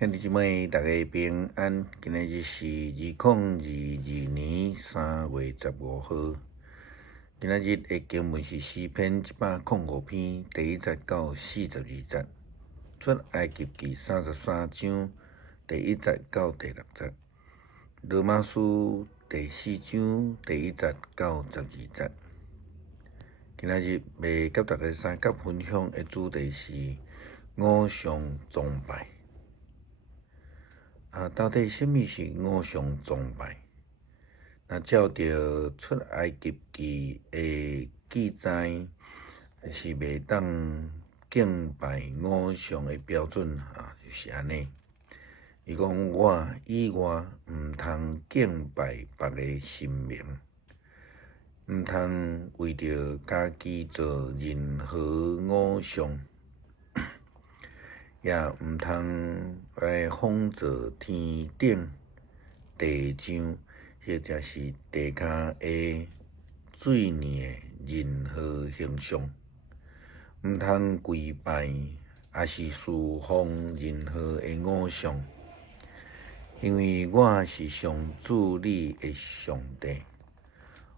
兄弟姊妹，大家平安。今日是2022年3月15号。今日的经文是诗篇105篇第1节到42节，出埃及记33章第1节到第6节，罗马书第4章第1节到12节。今日要甲大家三角分享的主题是偶像崇拜。到底什么是偶像崇拜？那照着出埃及记的记载，是袂当敬拜偶像的标准就是安尼。伊讲我以外毋通敬拜别个神明，毋通为着家己做任何偶像。也毋通来仿造天顶、地上，或者是地骹的水面的任何形象，毋通跪拜，也是侍奉任何的偶像，因为我是上主你的上帝，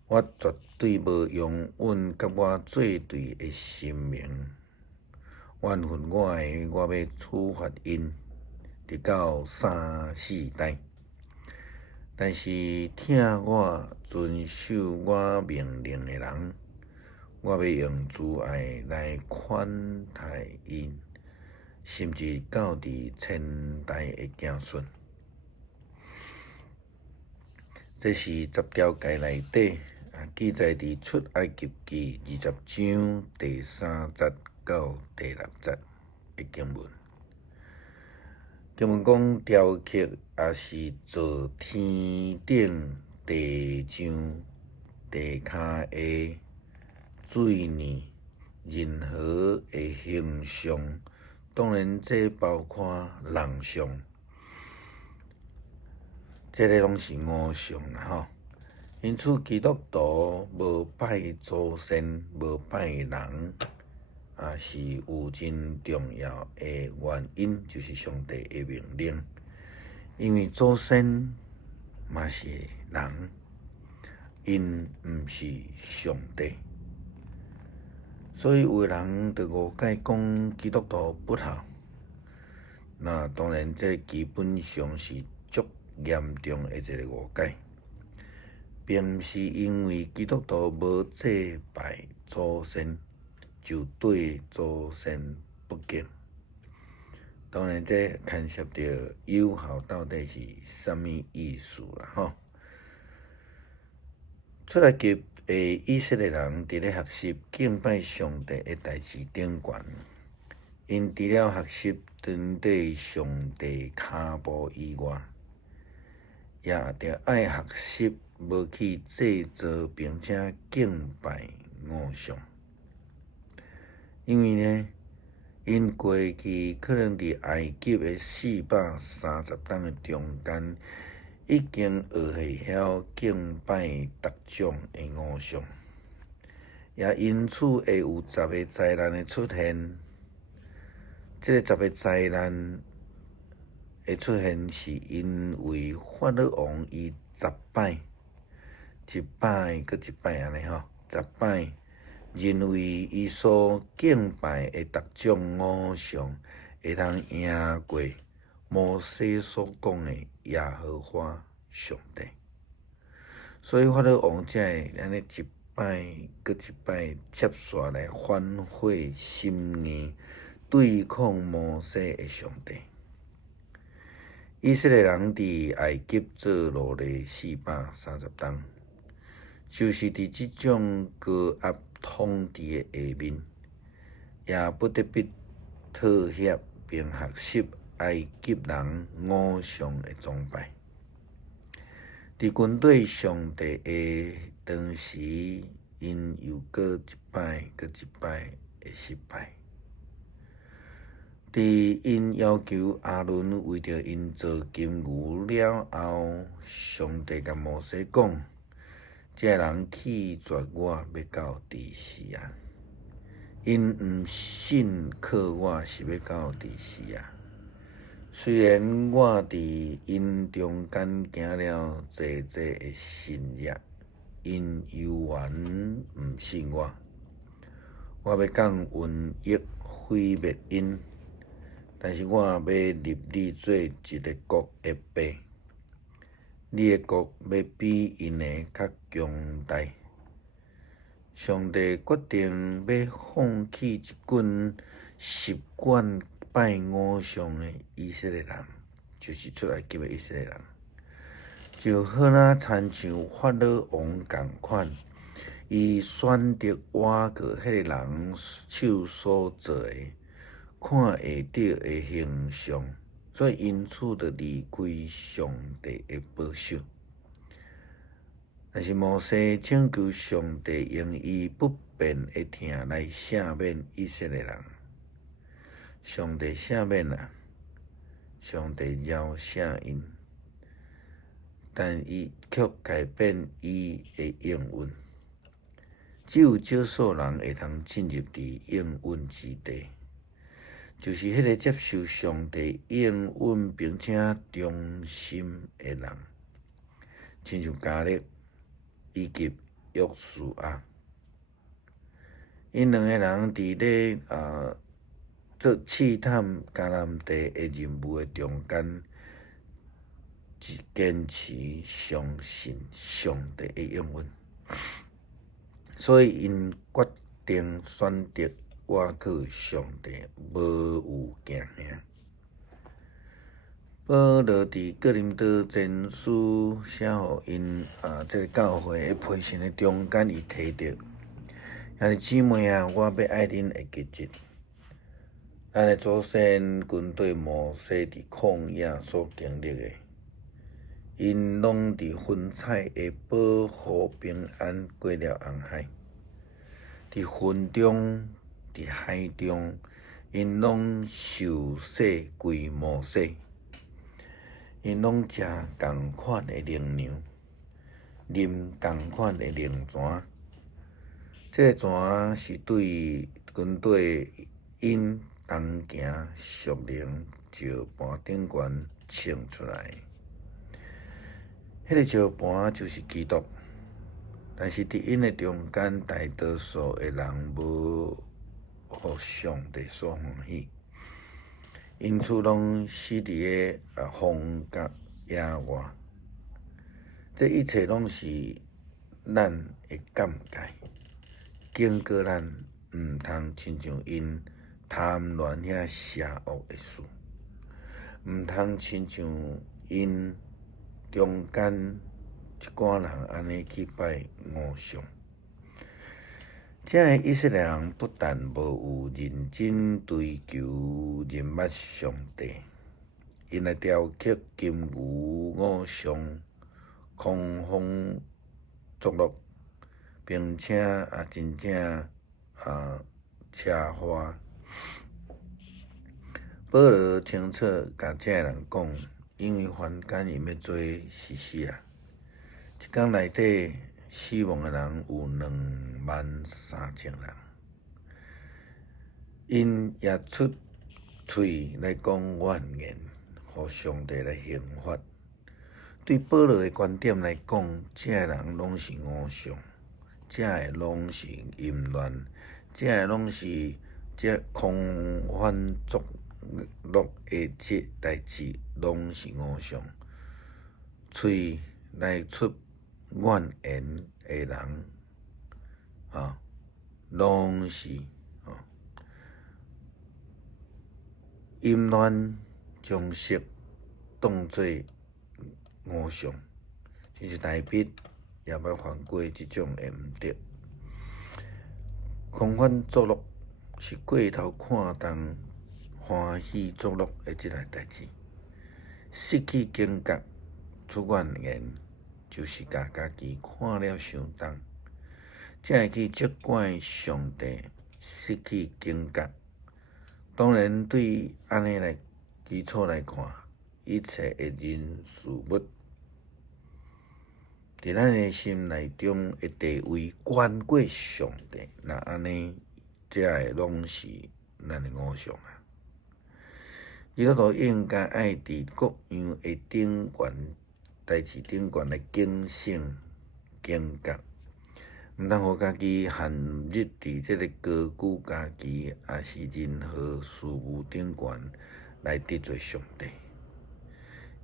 我绝对无用阮甲我作对的神明。怨恨我的，我要处罚因，直到3、4代。但是听我遵守我命令的人，我要用慈爱来款待因，甚至到伫千代的子孙。这是10条诫内底记载伫出埃及记20章第3节到第6节的经文。经文讲雕刻也是做天顶、地上、地骹的水面任何的形象，当然这包括人像，这个拢是偶像啦因此，基督徒无拜祖先、无拜人，是有真重要的原因，就是上帝的命令。因为祖先嘛是人，因毋是上帝，所以有的人就误解讲基督徒不好。那当然，这基本上是足严重的一个误解。并毋是因为基督徒无祭拜祖先，就对祖先不敬。当然，这牵涉到有效到底是啥物意思啦出来及以色列人伫咧学习敬拜上帝的代志顶悬，因除了学习蹲伫上帝骹步以外，也着爱学习无去制造并且敬拜偶像。因为呢，因过去可能伫埃及的430冬的中间，已经学会晓敬拜各种的偶像，也因此会有10个灾难的出现。这个10个灾难的出现，是因为法老王伊10摆、1摆搁1摆安尼10摆认为伊所敬拜的各种偶像会通赢过摩西所讲的耶和华上帝，所以法老王才会安尼1摆搁1摆接续来反悔心意，对抗摩西的上帝。以色列人伫埃及做奴隶430冬，就是伫即种高压统治的下面，也不得不妥协并学习埃及人偶像的崇拜。伫军队上帝的当时，因又搁1摆搁1摆的失败。伫因要求阿伦为着因做金牛了后，上帝甲摩西讲：这人弃绝我，要到第时因毋信靠我，是要到第时虽然我伫因中间行了济济的新业，因犹原毋信我。我要讲瘟疫毁灭因，但是我要立你做一个国的爸。你的国要比因的较强大。上帝决定要放弃一群习惯拜偶像的以色列人，就是出埃及的以色列人，就好若亲像法老王共款，伊选择挖过迄个人手所做的，看会到的形象，所以因此就离开上帝的保守。但是摩西请求上帝用伊不变的疼来赦免以色列人，上帝赦免了，上帝饶赦因，但伊却改变伊的应允。只有少数人会通进入伫应允之地，就是迄个接受上帝应允并且忠心的人，亲像迦勒以及约书亚，因两个人伫咧做试探迦南地的任务的中间，坚持相信上帝的应允，所以因决定选择倚靠上帝，无有惊吓。保罗伫哥林多前书写互因这个教会的培训的中间，伊提到：兄弟姊妹啊，我要爱恁会记住，咱的祖先军队摩西伫旷野所经历的，因拢伫云彩的保护平安过了红海，伫云中、伫海中，因拢受洗归摩西。因拢食同款的灵粮，啉同款的灵泉。这个泉是对军队因同行属灵石盘顶悬称出来。迄个石盘就是基督，但是伫因的中间，大多数的人无互上帝所欢喜。因此，拢死伫个荒甲野外。这一切拢是咱的鉴戒，警告咱毋通亲像因贪恋遐邪恶的事，毋通亲像因中间一寡人安尼去拜偶像。这个以色列人不但无有认真追求认捌上帝，因还雕刻金牛偶像，狂风作乐，并且真正车花。保罗清楚甲这个人讲，因为凡间因要做死死啊，一天内底死亡的人有23000人，因也出嘴来讲怨言，互上帝来刑罚。对保罗的观点来讲，这个人拢是偶像，这个拢是淫乱，这个拢是这狂欢作乐的这代志，拢是偶像。嘴来出怨言的人，拢是淫乱，将色当作偶像，真是大笔也捌犯过这种的毋对。狂欢作乐是过头看重欢喜作乐的这类代志，失去警觉出怨言，就是甲家己看了伤重，才会去责怪上帝失去警觉。当然，对安尼来基础来看，一切的人事物，伫咱的心内中的地位悬过上帝，那安尼，这个拢是咱的偶像啊。基督徒应该爱伫各样的顶悬代志顶悬来警醒警觉，毋通互家己陷入伫即个高举家己，也是任何事物顶悬来得罪上帝。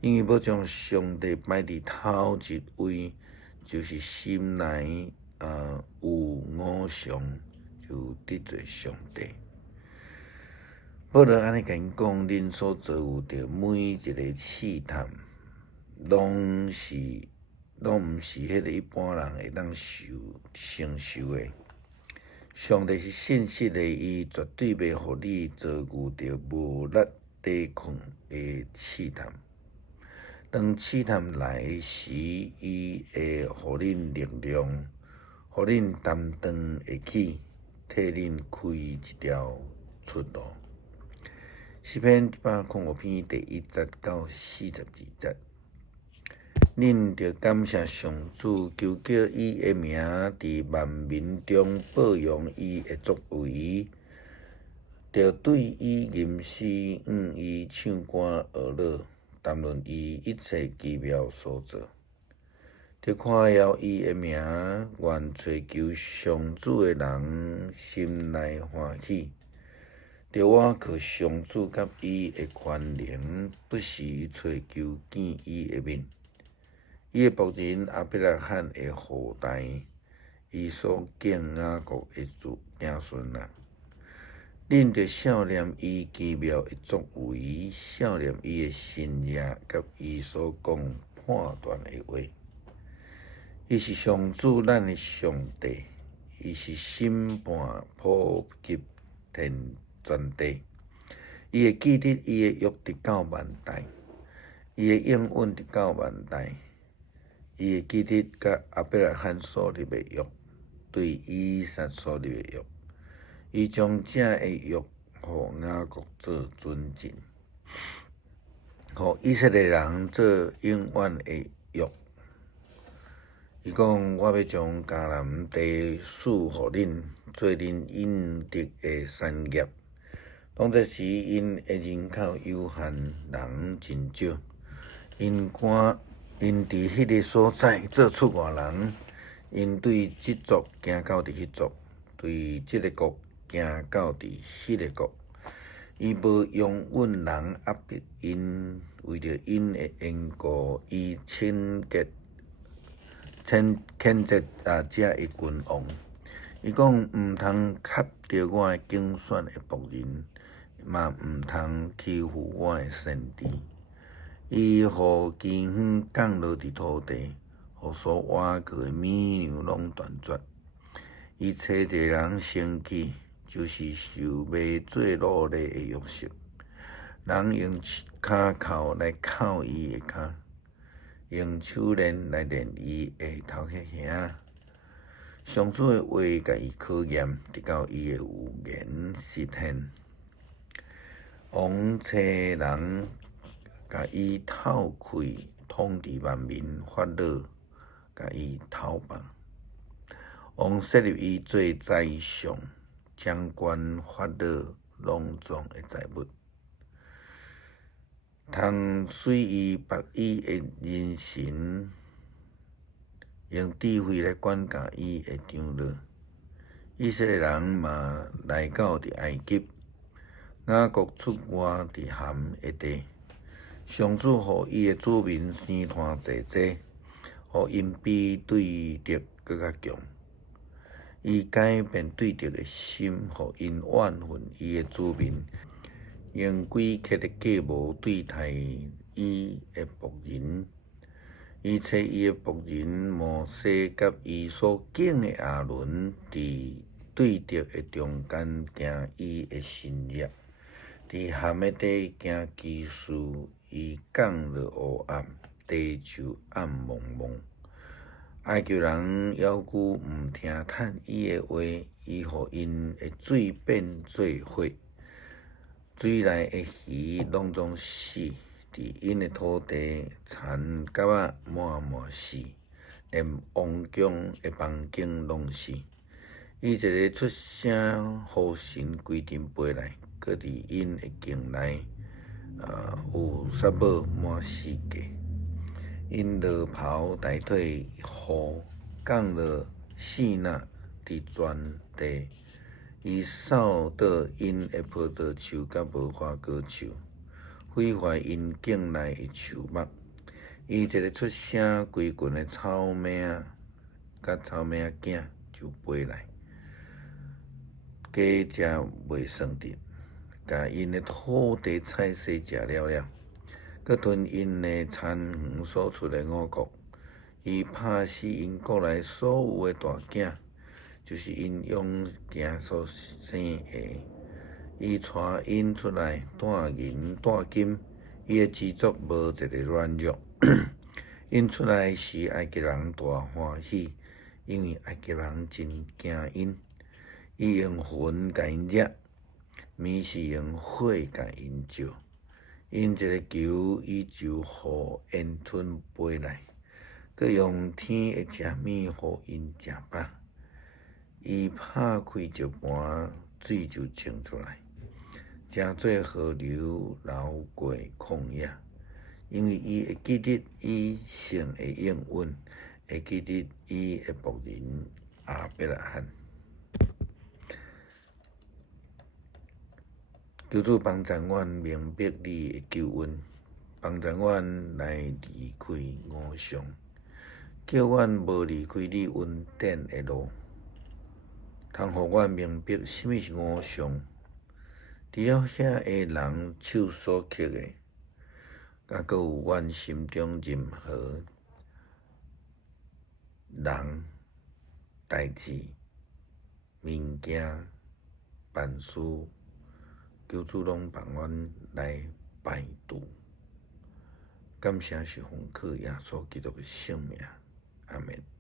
因为要将上帝摆伫头一位，就是心内有无常，就得罪上帝。保罗安尼甲因讲，恁所做有着每一个试探，拢毋是迄个一般人会当承受的。上帝是信实的，伊绝对袂互你遭遇着无力抵抗的试探。当试探来时，伊会互恁力量，互恁担当会起，替恁开一条出路。诗篇105篇第1节到42节，恁着感谢上主，求叫伊的名伫万民中报扬伊的作为，着对伊吟诗，伊唱歌学乐，谈论伊一切奇妙所做，着夸耀伊的名，愿追求上主的人心内欢喜。着我靠上主甲伊的权能，不时追求见伊的面。伊的仆人亚伯拉罕的后代，伊所敬雅各的子孙啊，恁着少念伊奇妙的作为，少念伊的神业，甲伊所讲判断的话。伊是上主咱的上帝，伊是审判普及天全地。伊的记得，伊的约直到万代，伊的应允直到万代。伊的记得甲亚伯拉罕所立的约，对以撒所立的约，伊将这的约互雅各做准证，互以色列人做永远的约。伊讲：我要将迦南地赐互恁，做恁应得的产业。当这时，因的人口有限，人真少。因伫迄个所在做出外人，因对即族行到伫迄族，对即个国行到伫迄个国。伊无容允人压迫因，为着因的缘故，伊谴责这的君王。伊讲毋通磕着我的竞选的仆人，嘛毋通欺负我的先知。伊互基远降落伫土地，互所挖去的绵羊拢断绝。伊找一个人生气，就是受卖做奴隶的约瑟。人用骹扣来扣伊的骹，用手链来链伊的头壳兄。上主的话甲伊考验，直到伊的有言实现。王找人甲伊透开，统治万民，法老甲伊讨放。王设立伊做宰相，掌管法老农庄的财物，通随伊别伊的人神，用智慧来管教伊的长老。以色列人嘛来到伫埃及，雅各出外伫含的地。上主互伊的子民生团济济，互因比对敌更较强。伊改变对敌的心，互因怨恨伊的子民，用诡诈的计谋对待伊的仆人。伊找伊的仆人摩西，甲伊所敬的亚伦，伫对敌的中间行伊的神业，伫含的地行奇事。伊降落黑暗，地就暗蒙蒙。埃及人要求毋听趁伊的话，伊互因的水变做火，水内的鱼拢总死，伫因的土地田蛤仔满死，连王宫的房间拢死。伊一个出声呼神规阵飞来，搁伫因的境内有杀母满世界。因落袍大腿雨，降落四那伫全地。伊扫倒因的葡萄树，甲无花果树，毁坏因境内的树木。伊一个出声，规群的草蜢甲草蜢仔囝就飞来，加食袂算得，甲因的土地菜色食了了，佮吞因的田园所出的五谷。伊拍死因国内所有的大囝，就是因勇行所生的。伊带因出来，带银带金，伊的支族无一个软弱。因出来时，埃及人大欢喜，因为埃及人真惊因。伊用云甲因惹，暝是用火甲因照。因一个球，伊就互烟吞飞来，佮用天的食物互因食饱。伊拍开石盘，水就冲出来，正做河流流过旷野。因为伊会记得以前的应允，会记得伊的仆人亚伯拉罕。求主帮助阮明白你的救恩，帮助阮来离开偶像，叫阮无离开你恩典的路，通互阮明白什么是偶像。除了遐个人手所刻的，甲佫有阮心中任何人、代志、物件、办事，求主拢帮阮来摆渡。感谢是奉靠耶稣基督的圣名，阿门。